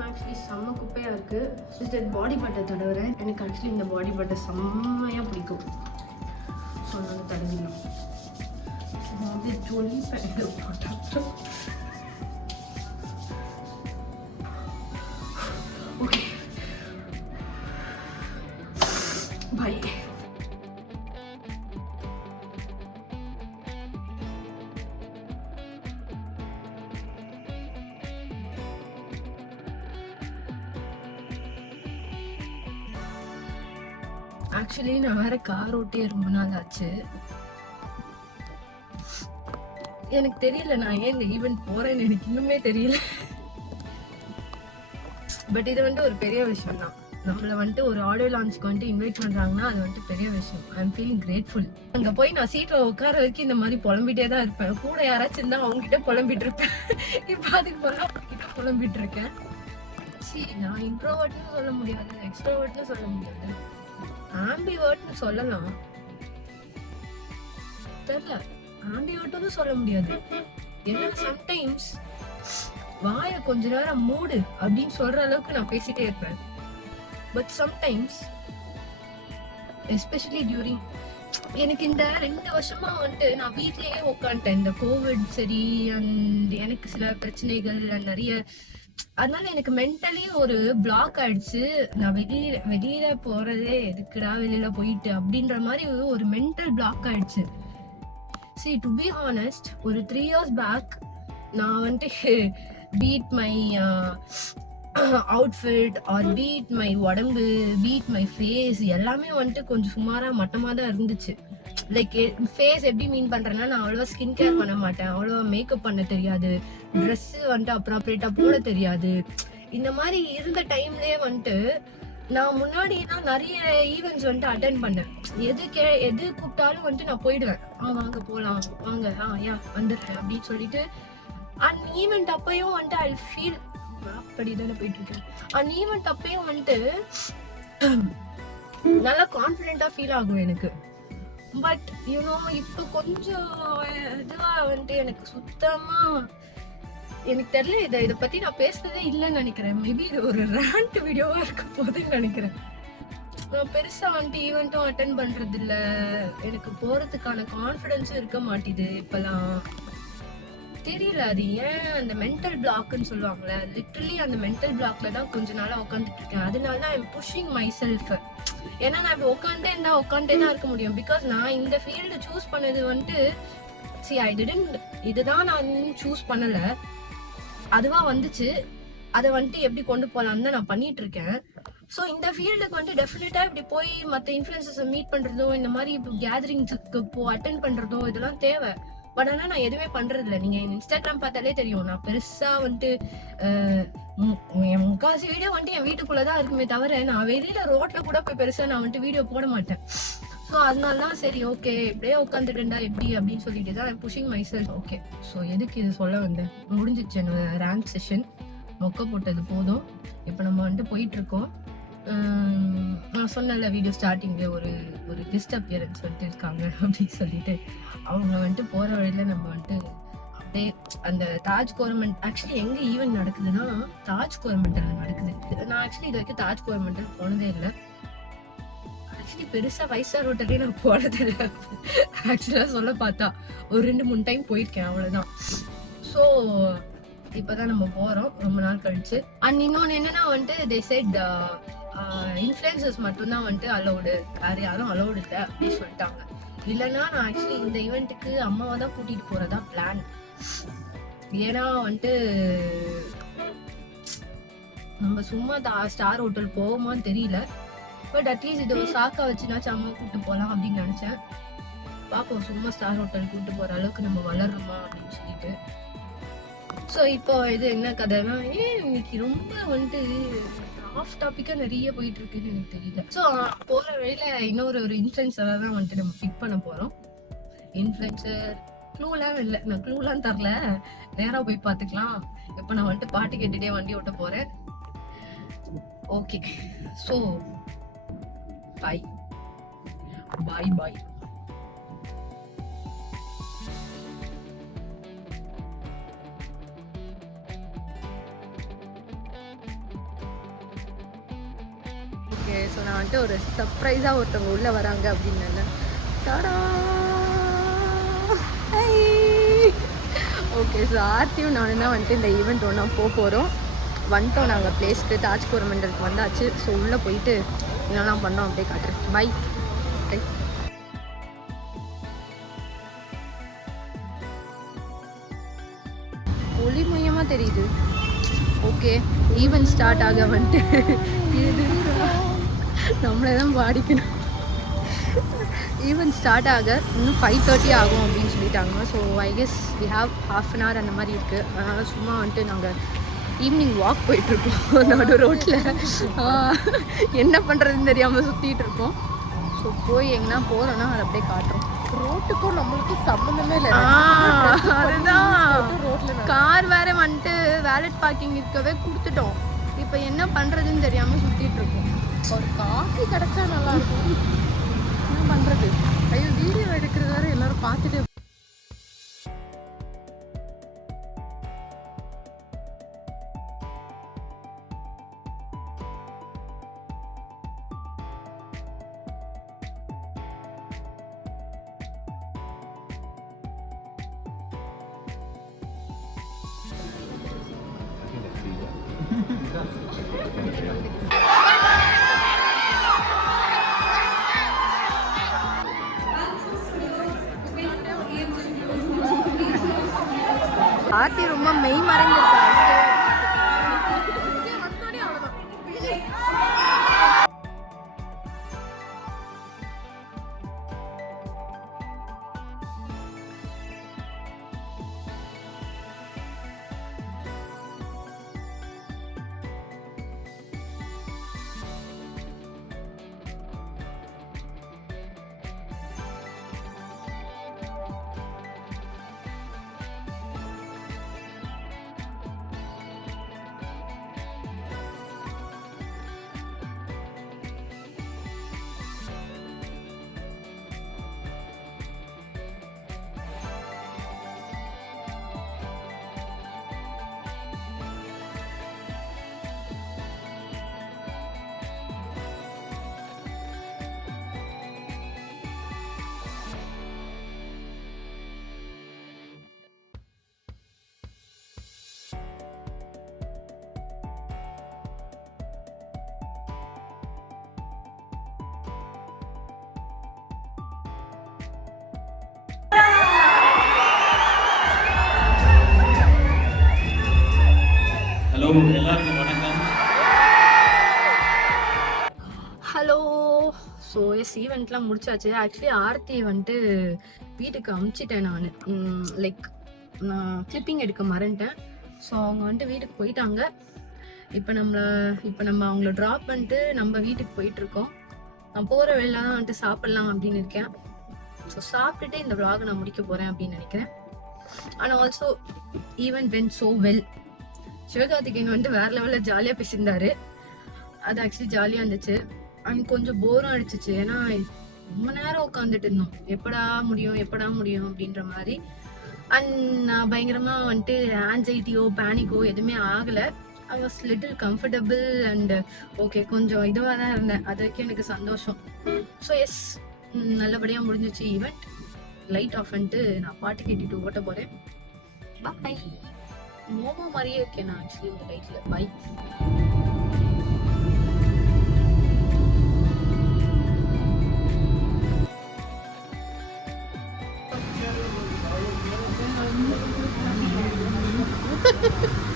Room actually செம்ம குப்பையாக இருக்குது. பாடி பட்டர் தடவுறேன். எனக்கு ஆக்சுவலி இந்த பாடி பட்டர் செம்மையாக பிடிக்கும். ஸோ அதனால தடவிடலாம். வந்து ஜொலி பேண்ட் போட்டோம். Okay bye. ஆக்சுவலி நான் வேற கார் ஓட்டியே ரொம்ப நாள் ஆச்சு. எனக்கு தெரியல நான் ஏன் இந்த ஈவென்ட் போறேன்னு எனக்கு இன்னுமே தெரியல. பட் இது வந்துட்டு ஒரு பெரிய விஷயம் தான். நம்மள வந்துட்டு ஒரு ஆடியோ லான்ச்சுக்கு வந்துட்டு இன்வைட் பண்றாங்கன்னா அது வந்துட்டு பெரிய விஷயம். I am feeling grateful. அங்க போய் நான் சீட்ல உட்கார வரைக்கும் இந்த மாதிரி புலம்பிட்டே தான் இருப்பேன். கூட யாராச்சும் இருந்தா அவங்க கிட்ட புலம்பிட்டு இருப்பேன். இப்ப அதுக்கு போல அவங்க கிட்ட புலம்பிட்டு இருக்கேன். நான் இன்ட்ரோவர்ட்னு சொல்ல முடியாது, எக்ஸ்ட்ரோவர்ட்னு சொல்ல முடியாது, ஆம்பிவர்ட்னு சொல்லலாம். தெரியல, ஆம்பிவர்ட்னு சொல்ல முடியாது. ஏன்னா சம்டைம்ஸ் வாய கொஞ்ச நேரம் மூடு அப்படின்னு சொல்ற அளவுக்கு நான் பேசிட்டே இருப்பேன். பட் சம்டைம்ஸ் எஸ்பெஷலி டியூரிங் எனக்கு இந்த 2 வருஷமா வந்துட்டு நான் வீட்லயே உட்காந்துட்டேன். இந்த கோவிட் சரி அண்ட் எனக்கு சில பிரச்சனைகள் நிறைய, அதனால எனக்கு மென்டலி ஒரு பிளாக் ஆயிடுச்சு. நான் வெளியில போறதே எதுக்குடா வெளியில போயிட்டு அப்படின்ற மாதிரி ஒரு மென்டல் பிளாக் ஆயிடுச்சு. See, to be honest, ஒரு 3 years back நான் வந்துட்டு beat my outfit or beat my உடம்பு, பீட் மை ஃபேஸ் எல்லாமே வந்துட்டு கொஞ்சம் சுமாரா மட்டமா தான் இருந்துச்சு. லைக் ஃபேஸ் எப்படி மீன் பண்றேன்னா, நான் அவ்வளவா ஸ்கின் கேர் பண்ண மாட்டேன், அவ்வளவா மேக்கப் பண்ண தெரியாது, ட்ரெஸ் வந்துட்டு அப்ராப்ரியேட்டா போட தெரியாது. இந்த மாதிரி இருந்த டைம்லயே வந்துட்டு நான் முன்னாடிலாம் நிறைய ஈவெண்ட்ஸ் வந்துட்டு அட்டென்ட் பண்ணேன். எது கூப்பிட்டாலும் வந்துட்டு நான் போயிடுவேன். வாங்க போலாம், வாங்க வந்துடுறேன் அப்படின்னு சொல்லிட்டு. அண்ட் ஈவெண்ட் அப்பயும் வந்துட்டு ஐ ஃபீல் அப்படிதானே போயிட்டு இருக்கேன். அண்ட் ஈவெண்ட் அப்பயும் வந்துட்டு நல்லா கான்ஃபிடென்ட்டா ஃபீல் ஆகும் எனக்கு. பட் யூனோ இப்போ கொஞ்சம் இதுவா வந்துட்டு எனக்கு சுத்தமா எனக்கு தெரியல. இதை பத்தி நான் பேசுனதே இல்லைன்னு நினைக்கிறேன். மேபி இது ஒரு ரேண்ட் வீடியோவா இருக்க போதுன்னு நினைக்கிறேன். நான் பெருசா வந்துட்டு ஈவெண்ட்டும் அட்டென்ட் பண்றது இல்ல. எனக்கு போறதுக்கான கான்ஃபிடன்ஸும் இருக்க மாட்டேது இப்பெல்லாம். தெரியல அது ஏன், அந்த மென்டல் பிளாக்னு சொல்லுவாங்கல்ல, லிட்டரலி அந்த மென்டல் பிளாக்ல தான் கொஞ்ச நாளா உட்காந்துட்டு இருக்கேன். அதனால தான் ஐம் புஷிங் மை செல்ஃப். ஏன்னா நான் இப்ப உட்காந்துட்டே தான் இருக்க முடியும். பிகாஸ் நான் இந்த ஃபீல்டு சூஸ் பண்ணது வந்துட்டு இதுதான் நான் சூஸ் பண்ணல, அதுவா வந்துச்சு. அதை வந்துட்டு எப்படி கொண்டு போலான்னு தான் நான் பண்ணிட்டு இருக்கேன். ஸோ இந்த ஃபீல்டுக்கு வந்துட்டு டெஃபினட்டா இப்படி போய் மற்ற இன்ஃபுளுசர்ஸை மீட் பண்றதோ, இந்த மாதிரி இப்போ கேதரிங்ஸுக்கு அட்டென்ட் பண்றதோ இதெல்லாம் தேவை. பட் ஆனா நான் எதுவுமே பண்றது இல்லை. நீங்க இன்ஸ்டாகிராம் பார்த்தாலே தெரியும், நான் பெருசா வந்துட்டு என் முக்காசி வீடியோ வந்துட்டு என் வீட்டுக்குள்ளதான் இருக்குமே தவிர நான் வெளியில ரோட்ல கூட போய் பெருசா நான் வந்துட்டு வீடியோ போட மாட்டேன். ஸோ அதனாலதான் சரி ஓகே இப்படியே உட்காந்துட்டுண்டா எப்படி அப்படின்னு சொல்லிட்டு தான் pushing my self. Okay so எதுக்கு இது சொல்ல வந்தேன், முடிஞ்சிச்சு என்னோட ரேங்க் செஷன். மொக்க போட்டது போதும். இப்போ நம்ம வந்துட்டு போயிட்டு இருக்கோம். நான் சொன்னல வீடியோ ஸ்டார்டிங்ல ஒரு கெஸ்ட் அப்பியரன்ஸ் வந்துட்டு இருக்காங்க அப்படின்னு சொல்லிட்டு, அவங்க வந்துட்டு போற வழியில நம்ம வந்துட்டு அப்படியே அந்த தாஜ் கோரமெண்ட், ஆக்சுவலி எங்க ஈவென்ட் நடக்குதுன்னா தாஜ் கோரமெண்டல் நடக்குது. நான் ஆக்சுவலி இது வரைக்கும் தாஜ் கோரமெண்டல் போனதே இல்லை. ஆக்சுவலி பெருசா 5 ஸ்டார் ஹோட்டலே நான் போனது இல்லை. ஆக்சுவலா சொல்ல பார்த்தா ஒரு 2-3 டைம் போயிருக்கேன், அவ்வளவுதான். ஸோ இப்பதான் நம்ம போறோம் ரொம்ப நாள் கழிச்சு. அண்ட் இன்னொன்னு என்னன்னா வந்துட்டு they said இன்ஃப்ளூயன்சர்ஸ் மட்டும்தான் வந்துட்டு அலௌடு, வேற யாரும் அலௌடு இல்லை அப்படின்னு சொல்லிட்டாங்க. இல்லைன்னா நான் ஆக்சுவலி இந்த ஈவெண்ட்டுக்கு அம்மாவை தான் கூட்டிட்டு போறதா பிளான். ஏன்னா வந்துட்டு நம்ம சும்மா ஸ்டார் ஹோட்டல் போவோமான்னு தெரியல. பட் அட்லீஸ்ட் இது ஒரு சாக்கா வச்சுனாச்சும் அம்மா கூப்பிட்டு போகலாம் அப்படின்னு நினைச்சேன். பாப்போம், சும்மா ஸ்டார் ஹோட்டல் கூப்பிட்டு போற அளவுக்கு நம்ம வளர்றோமா அப்படின்னு சொல்லிட்டு. ஸோ இப்போ இது என்ன கதைன்னா, இன்னைக்கு ரொம்ப வந்துட்டு ஆஃப் டாபிக்கா நிறைய போயிட்டு இருக்குன்னு எனக்கு தெரியல. ஸோ போற வழியில இன்னொரு இன்ஃப்ளூயன்சரை தான் வந்துட்டு நம்ம பிக் பண்ண போறோம். இன்ஃப்ளூயன்சர் க்ளூலாம் இல்லை, நான் க்ளூலாம் தரல, நேரா போய் பார்த்துக்கலாம். இப்போ நான் வந்துட்டு பாட்டு கேட்டுட்டே வண்டி ஓட்ட போறேன். ஓகே ஸோ பாய் பாய் பாய். ஓகே, ஸோ நான் வந்துட்டு ஒரு சர்ப்ரைஸாக ஒருத்தவங்க உள்ளே வராங்க அப்படின்னு. தடா ஓகே, ஸோ ஆர்த்தியும் நானும் தான் வந்துட்டு இந்த ஈவெண்ட் ஒன்றா போகிறோம். வந்துட்டோம் நாங்கள் பிளேஸ்க்கு, தாஜ் கோரமண்டலுக்கு வந்தாச்சு. ஸோ உள்ளே போயிட்டு என்னெல்லாம் பண்ணோம் அப்படியே காட்டுறேன். பை. ஒளி மையமாக தெரியுது. ஓகே, ஈவெண்ட் ஸ்டார்ட் ஆக வந்துட்டு நம்மளே தான் பாடிக்கணும். ஈவெண்ட் ஸ்டார்ட் ஆக இன்னும் 5:30 ஆகும் அப்படின்னு சொல்லிட்டாங்க. So I guess we have ½ an hour அந்த மாதிரி இருக்குது. அதனால் சும்மா வந்துட்டு நாங்கள் ஈவினிங் வாக் போயிட்டுருக்கோம் நடு ரோட்டில். என்ன பண்ணுறதுன்னு தெரியாமல் சுற்றிட்டு இருக்கோம். ஸோ போய் எங்கன்னா போகிறோன்னா அதை அப்படியே காட்டுறோம். ரோட்டுக்கும் நம்மளுக்கும் சம்மந்தமே இல்லை. அதுதான், கார் வேற வந்துட்டு வேலட் பார்க்கிங் இருக்கவே கொடுத்துட்டோம். இப்போ என்ன பண்ணுறதுன்னு தெரியாமல் சுற்றிட்டு இருக்கோம். ஒரு காஃபி கிடைச்சா நல்லா இருக்கும். என்ன பண்ணுறது? ஐயோ, வீடியோ எடுக்கிறது வேற எல்லாரும் பார்த்துட்டு. ஆர்த்தி ரொம்ப மெய் மறைஞ்சிருக்காங்க. எல்லாருக்கும் வணக்கம். ஹலோ. ஸோ ஈவெண்ட்லாம் முடிச்சாச்சு. ஆக்சுவலி ஆர்த்தி வந்துட்டு வீட்டுக்கு அமுச்சிட்டேன் நான். லைக் நான் கிளிப்பிங் எடுக்க மறந்துட்டேன். ஸோ அவங்க வந்துட்டு வீட்டுக்கு போயிட்டாங்க. இப்போ நம்ம அவங்கள ட்ராப் பண்ணிட்டு நம்ம வீட்டுக்கு போயிட்டுருக்கோம். நான் போகிற வேலை தான் வந்துட்டு சாப்பிட்லாம் அப்படின்னு இருக்கேன். ஸோ சாப்பிட்டுட்டு இந்த vlog நான் முடிக்க போகிறேன் அப்படின்னு நினைக்கிறேன். ஆனால் also event vent so well. Sivakarthikeyan வந்துட்டு வேற லெவலில் ஜாலியாக பேசியிருந்தாரு. அது ஆக்சுவலி ஜாலியாக இருந்துச்சு. அண்ட் கொஞ்சம் போரும் அடிச்சிச்சு. ஏன்னா ரொம்ப நேரம் உட்காந்துட்டு இருந்தோம். எப்படா முடியும் அப்படின்ற மாதிரி. அண்ட் நான் பயங்கரமாக வந்துட்டு ஆன்சைட்டியோ பேனிக்கோ எதுவுமே ஆகலை. I was little comfortable and okay, கொஞ்சம் இதுவாக தான் இருந்தேன். அது வரைக்கும் எனக்கு சந்தோஷம். ஸோ எஸ், நல்லபடியாக முடிஞ்சிச்சு ஈவெண்ட். லைட் ஆஃப் பண்ணிட்டு நான் பாட்டு கேட்டுட்டு ஓட்ட போகிறேன். பாய். மோமோ மாதிரியே இருக்கேன் நான் ஆக்சுவலி இந்த லைட்டில். பாய். Ha ha ha.